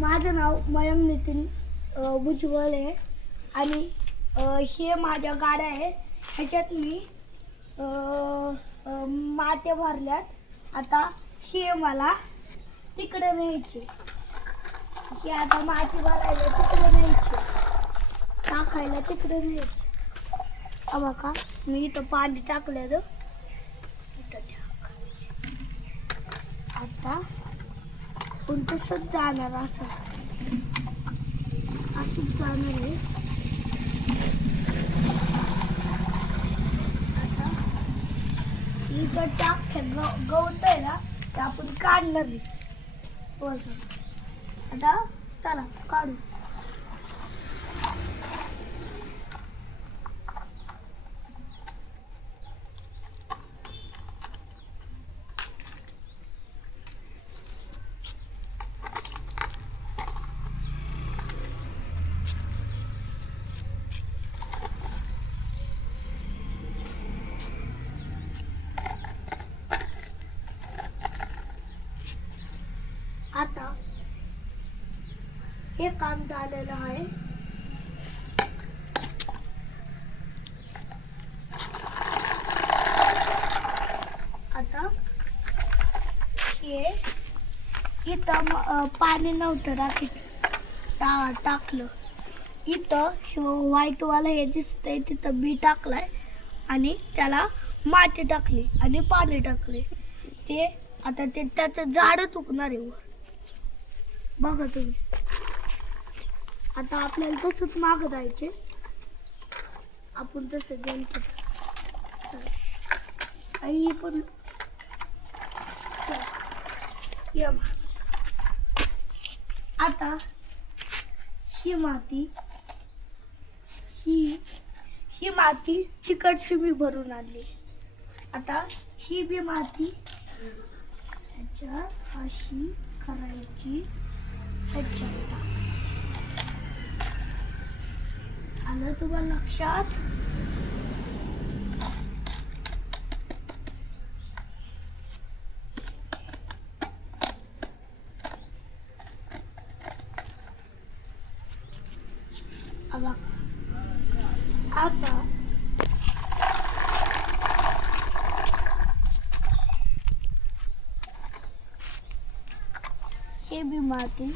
माझं नाव मयंक नितीन भुजबळ आहे आणि हे माझ्या गाड्या आहे. ह्याच्यात मी माते भरल्यात. आता हे मला तिकडे न्यायचे. हे आता माती भरायला तिकडे न्यायचे, टाकायला तिकडे न्यायचे. बघा मी इथं पाणी टाकलं इथं. आता पण तसंच जाणार, असंच जाणार आहे. आता इकडच्या अख्ख्या गवत आहे ना, ते आपण काढणार आहे. आता चला काढू. आता हे काम झालेलं आहे. आता हे इथं पाणी नव्हतं टाकलं. इथं व्हाईटवाला हे दिसतंय तिथं बी टाकलाय आणि त्याला माती टाकली आणि पाणी टाकले. ते आता त्याचं झाडच उगणार आहे वर. बघा तुम्ही. आता आपल्याला तसंच मागं जायचे. आपण तसं गेलो काही पण आता ही माती ही माती तिकडची मी भरून आणली. आता ही बी माती ह्याच्यात अशी करायची. आलं तुम्हाला लक्षात? आता हे बी माती